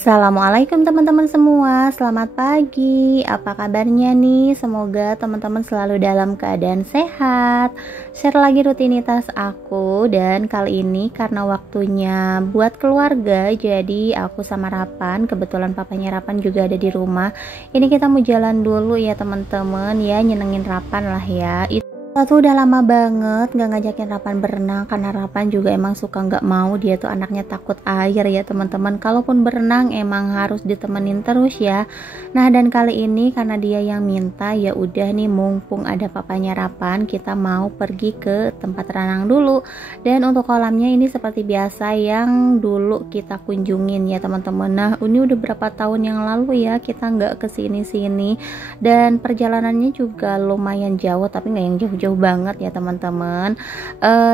Assalamualaikum teman-teman semua, selamat pagi. Apa kabarnya nih? Semoga teman-teman selalu dalam keadaan sehat. Share lagi rutinitas aku, dan kali ini karena waktunya buat keluarga, jadi aku sama Rapan, kebetulan papanya Rapan juga ada di rumah. Ini kita mau jalan dulu ya teman-teman, ya nyenengin Rapan lah ya. Kita tuh udah lama banget gak ngajakin Rapan berenang, karena Rapan juga emang suka gak mau, dia tuh anaknya takut air ya teman-teman. Kalaupun berenang emang harus ditemenin terus ya. Nah, dan kali ini karena dia yang minta, ya udah nih mumpung ada papanya Rapan, kita mau pergi ke tempat renang dulu. Dan untuk kolamnya ini seperti biasa yang dulu kita kunjungin ya teman-teman. Nah, ini udah berapa tahun yang lalu ya kita nggak kesini-sini, dan perjalanannya juga lumayan jauh, tapi nggak yang jauh-jauh banget ya teman-teman.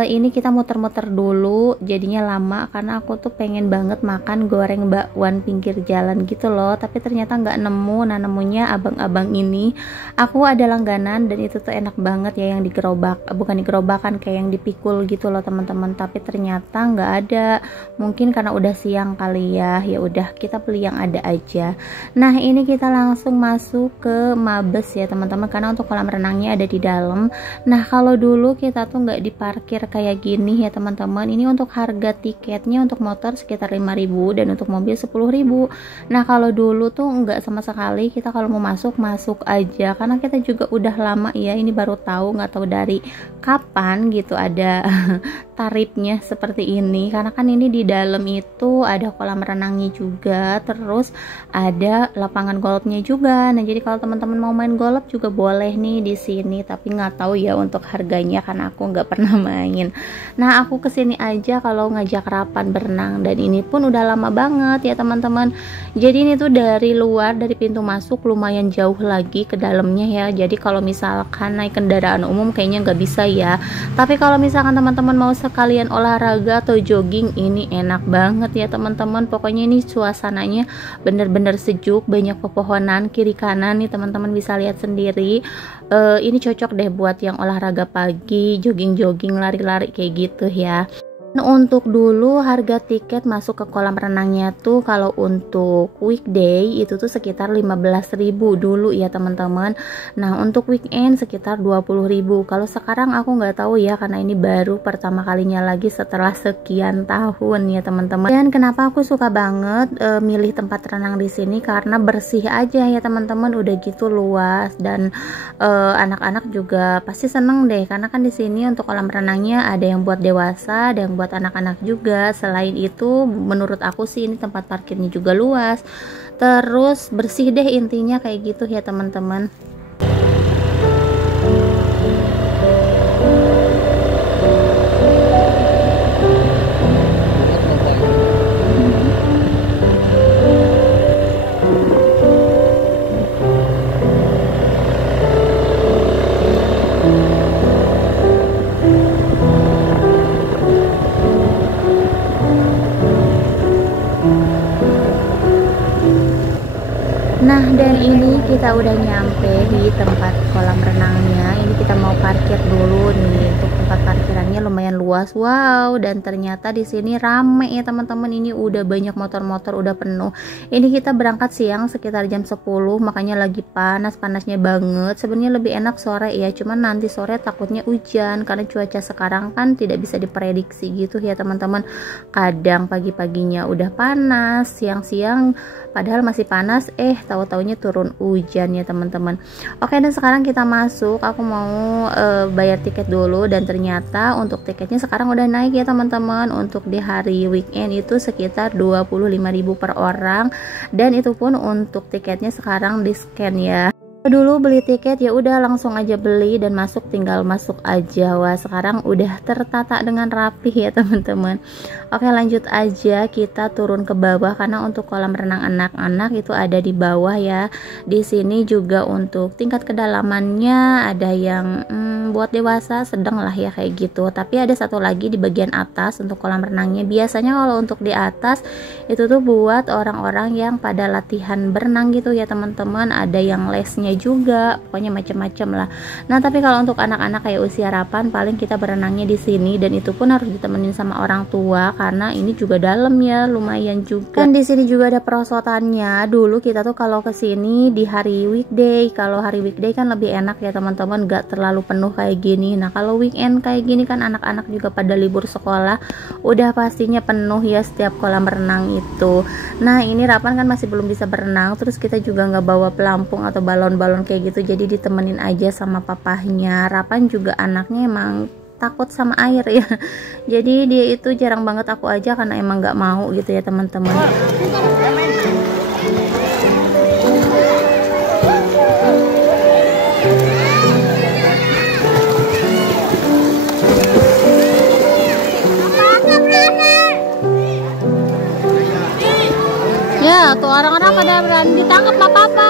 Ini kita muter-muter dulu, jadinya lama karena aku tuh pengen banget makan goreng bakwan pinggir jalan gitu loh, tapi ternyata nggak nemu. Nah, nemunya abang-abang ini, aku ada langganan, dan itu tuh enak banget ya, yang digerobak, bukan digerobakan, kayak yang dipikul gitu loh teman-teman, tapi ternyata nggak ada, mungkin karena udah siang kali ya. Ya udah, kita beli yang ada aja. Nah, ini kita langsung masuk ke Mabes ya teman-teman, karena untuk kolam renangnya ada di dalam. Nah, kalau dulu kita tuh nggak diparkir kayak gini ya teman-teman. Ini untuk harga tiketnya untuk motor sekitar 5.000 dan untuk mobil 10.000. Nah, kalau dulu tuh nggak sama sekali, kita kalau mau masuk aja, karena kita juga udah lama ya, ini baru tahu, nggak tahu dari kapan gitu ada tarifnya seperti ini, karena kan ini di dalam itu ada kolam renangnya juga, terus ada lapangan golfnya juga. Nah, jadi kalau teman-teman mau main golf juga boleh nih di sini, tapi nggak tahu ya untuk harganya karena aku nggak pernah main. Nah, aku kesini aja kalau ngajak Rapan berenang, dan ini pun udah lama banget ya teman-teman. Jadi ini tuh dari luar, dari pintu masuk lumayan jauh lagi ke dalamnya ya. Jadi kalau misalkan naik kendaraan umum kayaknya nggak bisa ya, tapi kalau misalkan teman-teman mau sekalian olahraga atau jogging, ini enak banget ya teman-teman. Pokoknya ini suasananya bener-bener sejuk, banyak pepohonan kiri kanan nih, teman-teman bisa lihat sendiri. Ini cocok deh buat yang olahraga pagi, jogging-jogging, lari-lari kayak gitu ya. Nah, untuk dulu harga tiket masuk ke kolam renangnya tuh kalau untuk weekday itu tuh sekitar 15.000 dulu ya teman-teman. Nah, untuk weekend sekitar 20.000. Kalau sekarang aku nggak tahu ya, karena ini baru pertama kalinya lagi setelah sekian tahun ya teman-teman. Dan kenapa aku suka banget milih tempat renang di sini, karena bersih aja ya teman-teman, udah gitu luas, dan anak-anak juga pasti seneng deh, karena kan di sini untuk kolam renangnya ada yang buat dewasa, ada yang buat anak-anak juga. Selain itu, menurut aku sih ini tempat parkirnya juga luas, terus bersih deh, intinya kayak gitu ya teman-teman. Nah, dan ini kita udah nyampe di tempat kolam renangnya. Ini kita mau parkir dulu nih. Untuk tempat parkirannya lumayan luas. Wow, dan ternyata di sini rame ya teman-teman. Ini udah banyak motor-motor, udah penuh. Ini kita berangkat siang sekitar jam 10, makanya lagi panas-panasnya banget. Sebenarnya lebih enak sore ya, cuman nanti sore takutnya hujan karena cuaca sekarang kan tidak bisa diprediksi gitu ya teman-teman. Kadang pagi-paginya udah panas, siang-siang padahal masih panas, tahu-taunya turun hujan ya teman-teman. Oke, dan sekarang kita masuk. Aku mau bayar tiket dulu, dan ternyata untuk tiketnya sekarang udah naik ya teman-teman. Untuk di hari weekend itu sekitar 25.000 per orang, dan itu pun untuk tiketnya sekarang di scan ya. Dulu beli tiket ya udah langsung aja beli dan masuk, tinggal masuk aja. Wah, sekarang udah tertata dengan rapi ya teman-teman. Oke, lanjut aja, kita turun ke bawah karena untuk kolam renang anak-anak itu ada di bawah ya. Di sini juga untuk tingkat kedalamannya ada yang buat dewasa sedang lah ya kayak gitu. Tapi ada satu lagi di bagian atas untuk kolam renangnya. Biasanya kalau untuk di atas itu tuh buat orang-orang yang pada latihan berenang gitu ya teman-teman. Ada yang lesnya juga, pokoknya macam-macam lah. Nah tapi kalau untuk anak-anak kayak usia Rapan paling kita berenangnya di sini, dan itu pun harus ditemenin sama orang tua karena ini juga dalam ya, lumayan juga. Dan di sini juga ada perosotannya. Dulu kita tuh kalau ke sini di hari weekday, kalau hari weekday kan lebih enak ya teman-teman, gak terlalu penuh kayak gini. Nah kalau weekend kayak gini kan anak-anak juga pada libur sekolah, udah pastinya penuh ya setiap kolam renang itu. Nah ini Rapan kan masih belum bisa berenang, terus kita juga nggak bawa pelampung atau balon-balon kayak gitu, jadi ditemenin aja sama papahnya. Rapan juga anaknya emang takut sama air ya, jadi dia itu jarang banget aku ajak karena emang nggak mau gitu ya teman-teman. Ya tuh orang-orang pada berani ditangkap nggak apa-apa.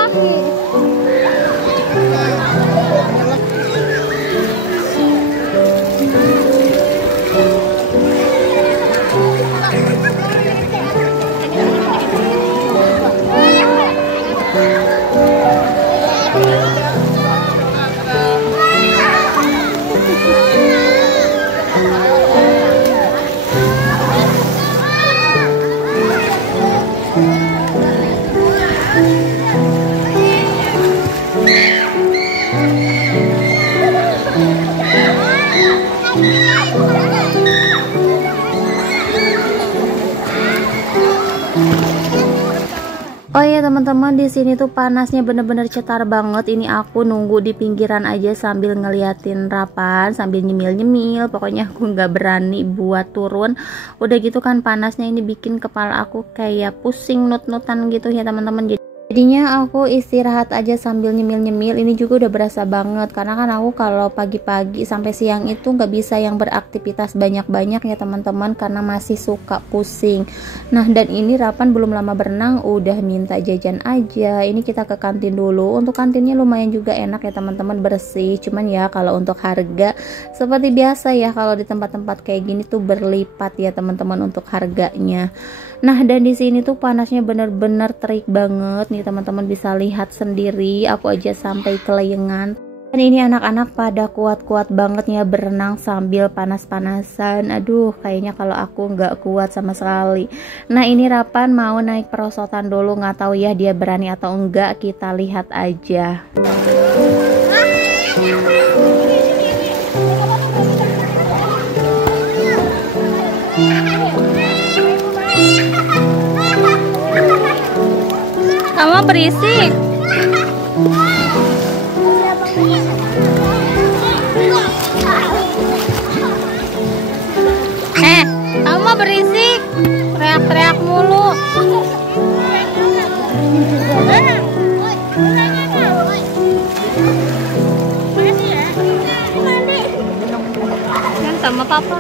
Oh ya teman-teman, di sini tuh panasnya bener-bener cetar banget. Ini aku nunggu di pinggiran aja sambil ngeliatin Rapan, sambil nyemil-nyemil. Pokoknya aku nggak berani buat turun. Udah gitu kan panasnya ini bikin kepala aku kayak pusing nut-nutan gitu ya teman-teman. Jadinya aku istirahat aja sambil nyemil-nyemil. Ini juga udah berasa banget karena kan aku kalau pagi-pagi sampai siang itu nggak bisa yang beraktivitas banyak-banyak ya teman-teman, karena masih suka pusing. Nah dan ini Rapan belum lama berenang udah minta jajan aja. Ini kita ke kantin dulu. Untuk kantinnya lumayan juga enak ya teman-teman, bersih. Cuman ya kalau untuk harga seperti biasa ya, kalau di tempat-tempat kayak gini tuh berlipat ya teman-teman untuk harganya. Nah dan di sini tuh panasnya bener-bener terik banget nih teman-teman, bisa lihat sendiri. Aku aja sampai kelayangan. Dan ini anak-anak pada kuat-kuat banget ya berenang sambil panas-panasan. Aduh kayaknya kalau aku nggak kuat sama sekali. Nah ini Rapan mau naik perosotan dulu, nggak tahu ya dia berani atau enggak, kita lihat aja. Kamu berisik. Kamu berisik. Teriak-teriak mulu. Kan sama papa.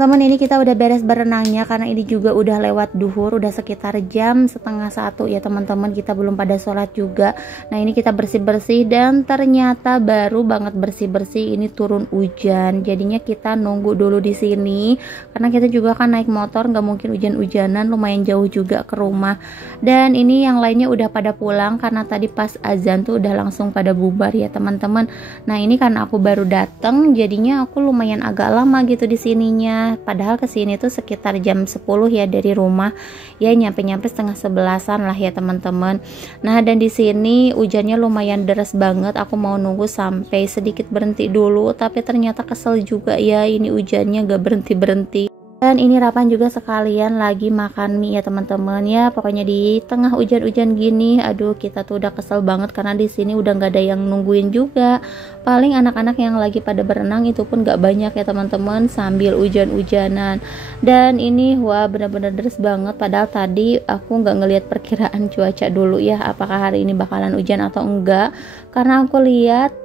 Teman, ini kita udah beres berenangnya karena ini juga udah lewat duhur, udah sekitar jam setengah 1 ya teman-teman, kita belum pada sholat juga. Nah ini kita bersih-bersih dan ternyata baru banget bersih-bersih ini turun hujan, jadinya kita nunggu dulu di sini karena kita juga kan naik motor, nggak mungkin hujan-hujanan, lumayan jauh juga ke rumah. Dan ini yang lainnya udah pada pulang karena tadi pas azan tuh udah langsung pada bubar ya teman-teman. Nah ini karena aku baru dateng, jadinya aku lumayan agak lama gitu di sininya. Padahal kesini tuh sekitar jam 10 ya dari rumah, ya nyampe-nyampe setengah 11-an lah ya teman-teman. Nah dan di sini hujannya lumayan deras banget, aku mau nunggu sampai sedikit berhenti dulu, tapi ternyata kesel juga ya ini hujannya gak berhenti-berhenti. Dan ini Rapan juga sekalian lagi makan mie ya teman-teman ya. Pokoknya di tengah hujan-hujan gini, aduh kita tuh udah kesel banget karena di sini udah nggak ada yang nungguin juga. Paling anak-anak yang lagi pada berenang itu pun nggak banyak ya teman-teman, sambil hujan-hujanan. Dan ini wah bener-bener deras banget. Padahal tadi aku nggak ngelihat perkiraan cuaca dulu ya, apakah hari ini bakalan hujan atau enggak. Karena aku lihat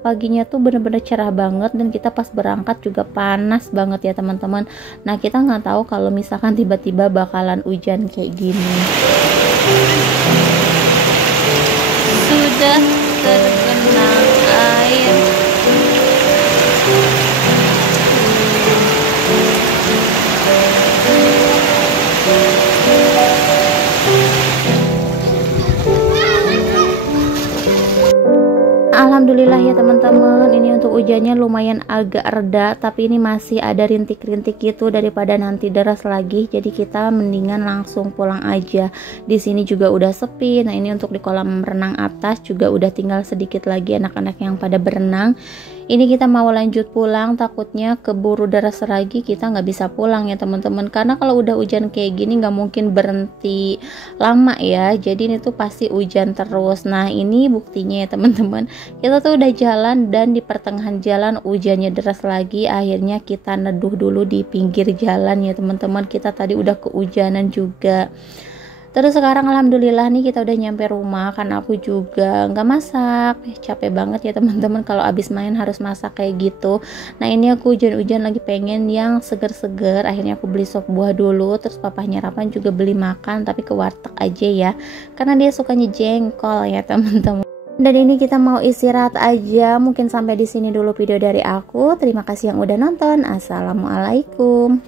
paginya tuh bener-bener cerah banget dan kita pas berangkat juga panas banget ya teman-teman. Nah kita nggak tahu kalau misalkan tiba-tiba bakalan hujan kayak gini. Sudah tergenang air. Alhamdulillah ya teman-teman, ini untuk hujannya lumayan agak reda, tapi ini masih ada rintik-rintik gitu daripada nanti deras lagi. Jadi kita mendingan langsung pulang aja. Di sini juga udah sepi. Nah ini untuk di kolam renang atas juga udah tinggal sedikit lagi anak-anak yang pada berenang. Ini kita mau lanjut pulang, takutnya keburu deras lagi kita nggak bisa pulang ya teman-teman, karena kalau udah hujan kayak gini nggak mungkin berhenti lama ya, jadi ini tuh pasti hujan terus. Nah ini buktinya ya teman-teman, kita tuh udah jalan dan di pertengahan jalan hujannya deras lagi. Akhirnya kita neduh dulu di pinggir jalan ya teman-teman, kita tadi udah kehujanan juga. Terus sekarang alhamdulillah nih kita udah nyampe rumah, karena aku juga nggak masak, capek banget ya teman-teman kalau abis main harus masak kayak gitu. Nah ini aku hujan-hujan lagi pengen yang seger-seger, akhirnya aku beli sop buah dulu. Terus papahnya Rapan juga beli makan tapi ke warteg aja ya, karena dia sukanya jengkol ya teman-teman. Dan ini kita mau istirahat aja. Mungkin sampai di sini dulu video dari aku. Terima kasih yang udah nonton. Assalamualaikum.